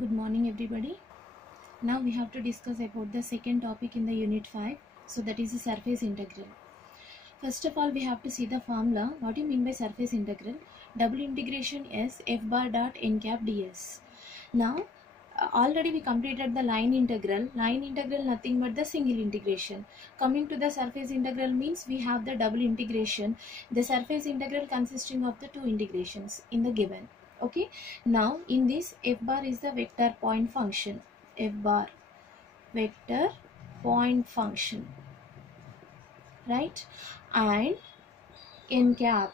Good morning everybody. Now we have to discuss about the second topic in the unit 5. So that is the surface integral. First of all, we have to see the formula. What do you mean by surface integral? Double integration S f bar dot n cap ds. Now already we completed the line integral. Line integral nothing but the single integration. Coming to the surface integral means we have the double integration. The surface integral consisting of the two integrations in the given. Okay, now in this f bar is the vector point function. F bar vector point function, right? And n cap,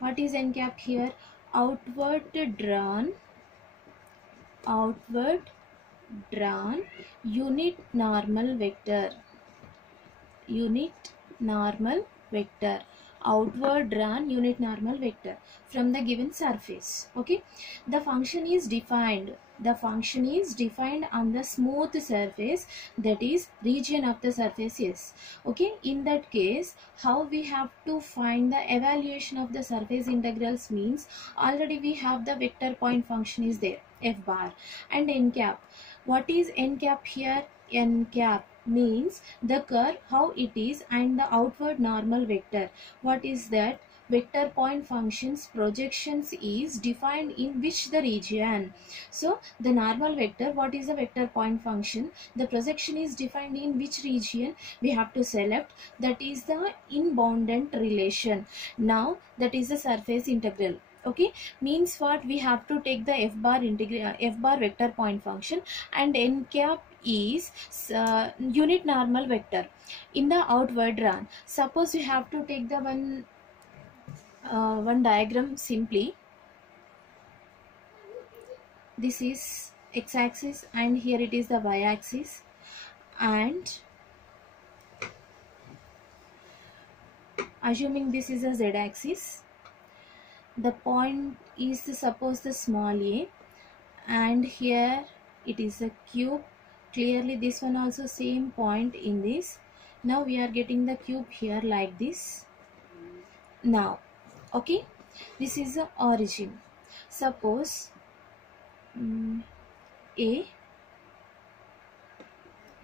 what is n cap here? Outward drawn unit normal vector, outward drawn unit normal vector from the given surface. Okay, the function is defined on the smooth surface, that is region of the surface S. Okay, in that case how we have to find the evaluation of the surface integrals means already we have the vector point function is there, f bar, and n cap. What is n cap here? N cap means the curve how it is and the outward normal vector. What is that? Vector point functions projections is defined in which the region. So the normal vector, what is the vector point function? The projection is defined in which region? We have to select, that is the inbounded relation. Now that is the surface integral. Okay, means what? We have to take the f bar vector point function, and n cap is unit normal vector in the outward run. Suppose you have to take the one diagram simply. This is x-axis and here it is the y-axis, and assuming this is a z-axis, the point is suppose the small a, and here it is a cube. Clearly this one also same point in this. Now we are getting the cube here like this. Now okay, this is the origin. Suppose A,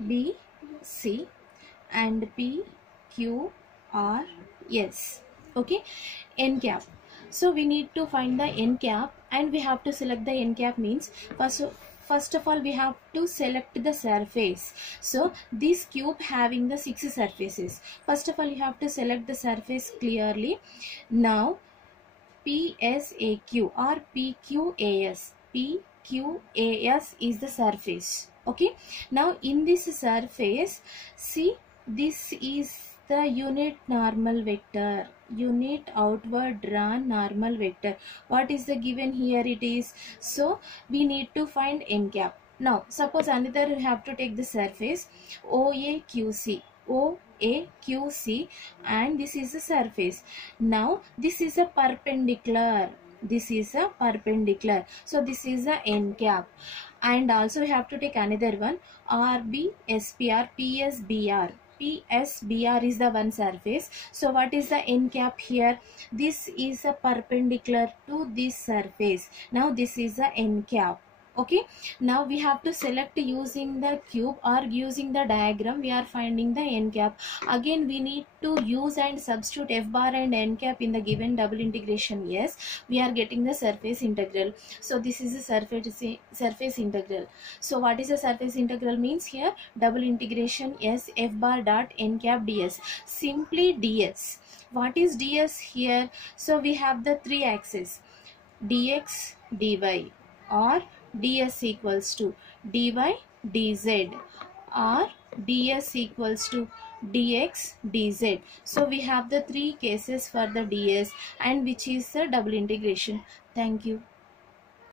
B, C and P, Q, R, S. Okay, n cap. So we need to find the n cap, and we have to select the n cap means first of all we have to select the surface. So this cube having the 6 surfaces. First of all you have to select the surface clearly. Now PSAQ or PQAS. PQAS is the surface. Okay, now in this surface, see, this is the unit normal vector, unit outward drawn normal vector. What is the given here? It is, so we need to find n cap. Now suppose another you have to take the surface OAQC, and this is the surface. Now this is a perpendicular, so this is the n cap. And also we have to take another one, RBSPR, PSBR is the one surface. So what is the n cap here? This is a perpendicular to this surface. Now this is the n cap. Okay, now we have to select using the cube or using the diagram. We are finding the n cap. Again we need to use and substitute f bar and n cap in the given double integration. Yes, we are getting the surface integral. So this is the surface integral. So what is the surface integral means here? Double integration S f bar dot n cap ds. Simply ds. What is ds here? So we have the three axes, dx dy, or ds equals to dy dz, or ds equals to dx dz. So we have the three cases for the ds, and which is the double integration. Thank you.